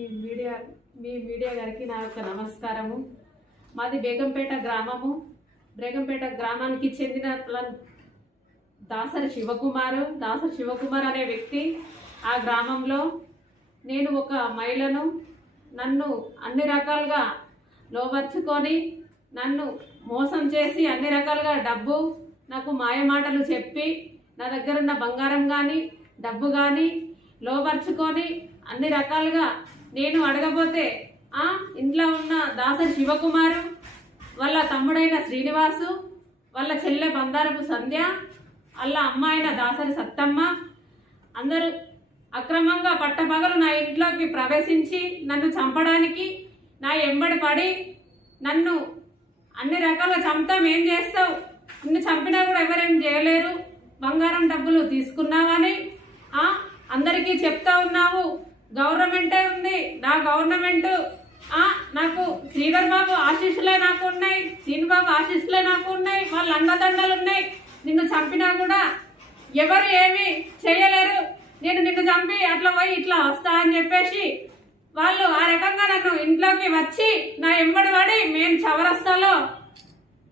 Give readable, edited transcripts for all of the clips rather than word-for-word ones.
మీ media గారికి నా యొక్క నమస్కారము. మాది బేగంపేట గ్రామము. బేగంపేట గ్రామానికి చెందిన దాసరి శివకుమార్ అనే వ్యక్తి ఆ గ్రామంలో నేను ఒక మహిళను నన్ను అన్ని రకాలుగా లోపరుచుకొని నన్ను మోసం చేసి అన్ని రకాలుగా డబ్బు నాకు మాయమాటలు చెప్పి నా దగ్గర ఉన్న బంగారం కానీ డబ్బు కానీ లోపరుచుకొని అన్ని రకాలుగా నేను అడగబోతే ఇంట్లో ఉన్న దాసరి శివకుమారు వాళ్ళ తమ్ముడైన శ్రీనివాసు వాళ్ళ చెల్లె బందారపు సంధ్య వాళ్ళ అమ్మాయిన దాసరి సత్తమ్మ అందరూ అక్రమంగా పట్టపగలు నా ఇంట్లోకి ప్రవేశించి నన్ను చంపడానికి నా ఎంబడి పడి నన్ను అన్ని రకాల చంపుతాం, ఏం చేస్తావు, నిన్ను చంపినా కూడా ఎవరేం చేయలేరు, బంగారం డబ్బులు తీసుకున్నావని అందరికీ చెప్తా ఉన్నావు. గవర్నమెంటే ఉంది, నా గవర్నమెంట్ నాకు శ్రీధర్ బాబు ఆశీస్సులే నాకు ఉన్నాయి, శ్రీనిబాబు ఆశీస్సులే నాకు ఉన్నాయి, వాళ్ళ అండదండలు ఉన్నాయి. నిన్ను చంపినా కూడా ఎవరు ఏమి చేయలేరు, నేను నిన్ను చంపి అట్లా పోయి ఇట్లా వస్తా అని చెప్పేసి వాళ్ళు ఆ రకంగా నన్ను ఇంట్లోకి వచ్చి నా ఎంబడి పడి మేము చౌరస్తాలో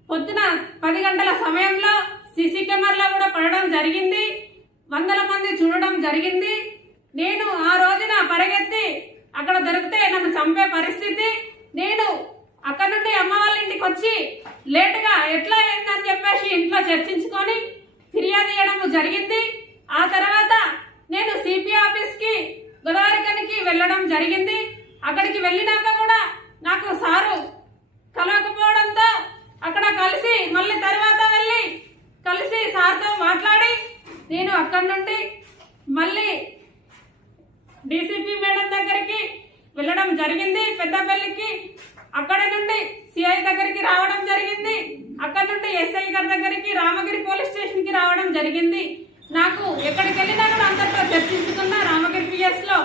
పొద్దున 10 గంటల సమయంలో సీసీ కెమెరాలో కూడా పడడం జరిగింది, 100 మంది చూడడం జరిగింది. నేను ఆ రోజున పరిగెత్తి అక్కడ దొరికితే నన్ను చంపే పరిస్థితి. నేను అక్కడ నుండి అమ్మ వాళ్ళ ఇంటికి వచ్చి లేటుగా ఎట్లా అయిందని చెప్పేసి ఇంట్లో చర్చించుకొని ఫిర్యాదు చేయడం జరిగింది. ఆ తర్వాత నేను సిపి ఆఫీస్కి గోదావరికనికి వెళ్ళడం జరిగింది. అక్కడికి వెళ్ళినాక కూడా నాకు సారు కలవకపోవడంతో అక్కడ కలిసి మళ్ళీ తర్వాత వెళ్ళి కలిసి సార్తో మాట్లాడి నేను అక్కడి నుండి మళ్ళీ డీసీపీ మేడం దగ్గరికి వెళ్ళడం జరిగింది పెద్దపల్లికి. అక్కడ నుండి సిఐ దగ్గరికి రావడం జరిగింది. అక్కడ నుండి ఎస్ఐ గారి దగ్గరికి రామగిరి పోలీస్ స్టేషన్కి రావడం జరిగింది. నాకు ఎక్కడికి వెళ్ళినా కూడా అందరితో చర్చించుకున్న రామగిరి పిఎస్ లో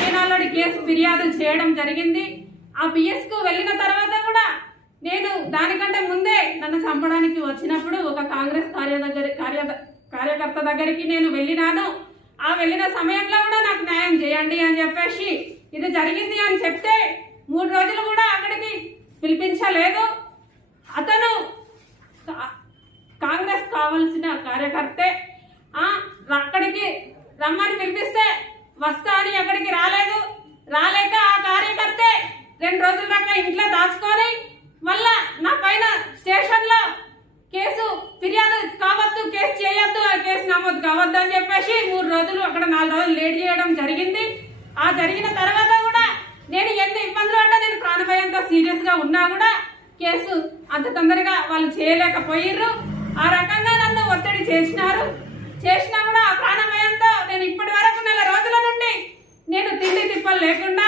నేను ఆల్రెడీ కేసు ఫిర్యాదు చేయడం జరిగింది. ఆ పిఎస్ కు వెళ్ళిన తర్వాత కూడా నేను దానికంటే ముందే నన్ను చంపడానికి వచ్చినప్పుడు ఒక కాంగ్రెస్ కార్యకర్త దగ్గరికి నేను వెళ్ళినాను. ఆ వెళ్ళిన సమయంలో కూడా నాకు న్యాయం చేయండి అని చెప్పేసి ఇది జరిగింది అని చెప్తే 3 రోజులు కూడా అక్కడికి పిలిపించలేదు. అతను కాంగ్రెస్ కావాల్సిన కార్యకర్తే అక్కడికి రమ్మని పిలిపిస్తే వస్తా అని అక్కడికి రాలేక ఆ కార్యకర్తే 2 రోజుల దాకా ఇంట్లో దాచుకొని మళ్ళా నా పైన స్టేషన్లో కేసు ఫిర్యాదు కావద్దు, కేసు చేయొద్దు, కేసు నమోదు కావద్దు అని చెప్పేసి 3 రోజులు అక్కడ 4 రోజులు లేట్ చేయడం జరిగింది. ఆ జరిగిన తర్వాత కూడా నేను ఎన్ని ఇబ్బందులు అంటే నేను ప్రాణభయంతో సీరియస్ గా ఉన్నా కూడా కేసు అంత తొందరగా వాళ్ళు చేయలేకపోయిర్రు. ఆ రకంగా నన్ను ఒత్తిడి చేసినా కూడా ఆ ప్రాణభయంతో నేను ఇప్పటి వరకు 4 రోజుల నుండి నేను తిండి తిప్పలు లేకుండా,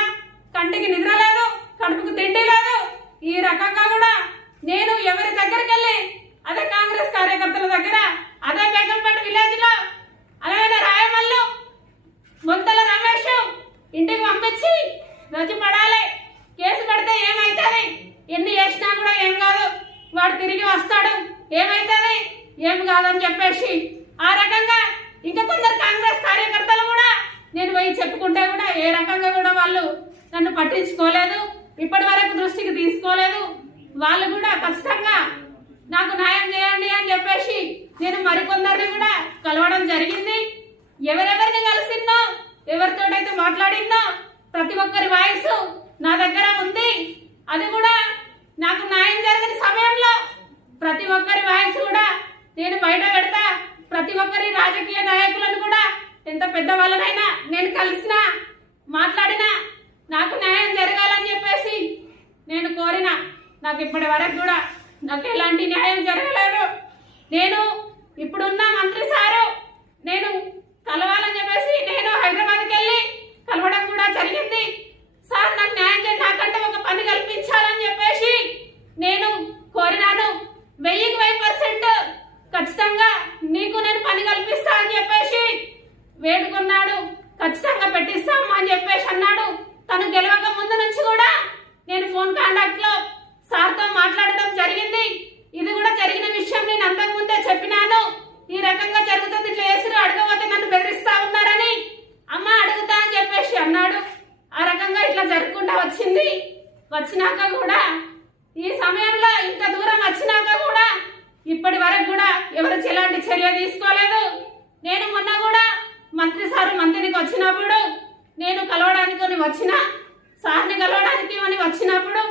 కంటికి నిద్ర లేదు, కడుపుకు తిండి లేదు. ఈ రకంగా కూడా నేను ఎవరి దగ్గరికి వెళ్ళి అదే కాంగ్రెస్ కార్యకర్తల దగ్గర, అదే బేగంపేట విలేజ్ లో అలాగే రాయమల్లు మొంతల రమేష్ ఇంటికి పంపించి రజు పడాలి, కేసు పెడితే ఏమైతుంది, ఎన్ని చేసినా కూడా ఏం కాదు, వాడు తిరిగి వస్తాడు, ఏమైతుంది ఏం కాదని చెప్పేసి ఆ రకంగా ఇంకా కొందరు కాంగ్రెస్ కార్యకర్తలు కూడా నేను పోయి చెప్పుకుంటే కూడా ఏ రకంగా కూడా వాళ్ళు నన్ను పట్టించుకోలేదు, ఇప్పటి వరకు దృష్టికి తీసుకోలేదు. వాళ్ళు కూడా ఖచ్చితంగా నాకు న్యాయం చేయండి అని చెప్పేసి నేను మరికొందరిని కూడా కలవడం జరిగింది. ఎవరెవరిని కలిసిన్నో, ఎవరితోటైతే మాట్లాడినో ప్రతి ఒక్కరి వాయిస్ నా దగ్గర ఉంది. అది కూడా నాకు న్యాయం జరిగిన సమయంలో ప్రతి ఒక్కరి వాయిస్ కూడా నేను బయట పెడతా. ప్రతి ఒక్కరి రాజకీయ నాయకులను కూడా ఎంత పెద్దవాళ్ళనైనా నేను కలిసినా మాట్లాడినా నాకు న్యాయం జరగాలని చెప్పేసి నేను కోరినా. నాకు ఇప్పటి వరకు కూడా నాకు ఎలాంటి న్యాయం జరగలేదు. నేను ఇప్పుడున్న మంత్రి సారు నేను కలవాలని చెప్పేసి నేను హైదరాబాద్కి వెళ్ళి కలవడం కూడా జరిగింది. సార్ నాకు న్యాయం చేయండి, నాకంటే ఒక పని కల్పించాలని చెప్పేసి నేను కోరినాను. 1000% ఖచ్చితంగా నీకు నేను పని కల్పిస్తా అని చెప్పేసి వేడుకున్నాడు. ఖచ్చితంగా పెట్టిస్తాం అని చెప్పేసి అన్నాడు. తను గెలవక ముందు నుంచి కూడా నేను ఫోన్ కాంటాక్ట్ లో సార్తో మాట్లాడడం జరిగింది. ఇది కూడా జరిగిన విషయం నేను అంతకు ముందే చెప్పినాను. ఈ రకంగా జరుగుతుంది, ఇట్లా చేసి అడగబోతే నన్ను బెదిరిస్తా ఉన్నారని. అమ్మ అడుగుతా అని చెప్పేసి అన్నాడు. ఆ రకంగా ఇట్లా సమయంలో వచ్చింది. వచ్చినాక కూడా ఈ సమయంలో ఇంత దూరం వచ్చినాక కూడా ఇప్పటి వరకు కూడా ఎవరు ఎలాంటి చర్య తీసుకోలేదు. నేను మొన్న కూడా మంత్రికి వచ్చినప్పుడు నేను కలవడానికి వచ్చిన సార్ని కలవడానికి అని వచ్చినప్పుడు